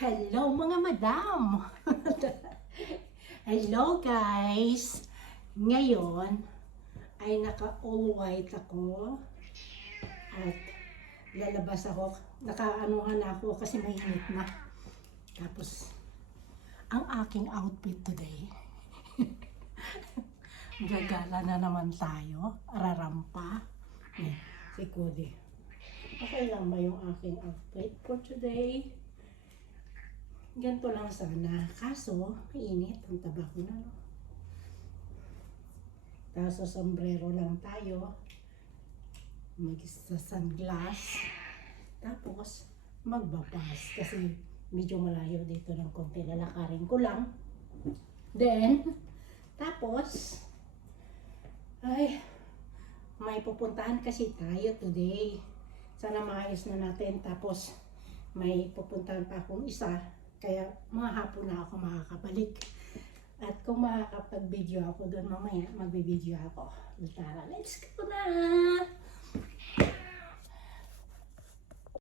Hello mga madam! Hello guys! Ngayon ay naka-all white ako at lalabas ako. Nakaanuhan ako kasi mainit na. Tapos, ang aking outfit today, gagala na naman tayo. Rarampa. Si Cody. Okay lang ba yung aking outfit for today? Ganito lang sana. Kaso, mainit. Ang taba ko na. No? Tapos sa sombrero lang tayo. Mag-sunglass. Tapos, magbabas. Kasi medyo malayo dito ng konti. Lalakarin ko lang. Then, tapos, ay, may pupuntahan kasi tayo today. Sana maayos na natin. Tapos, may pupuntahan pa akong isa. Kaya mga hapon na ako makakabalik. At kung makakapag-video ako doon mamaya, magbibideo ako. Tara, let's go na!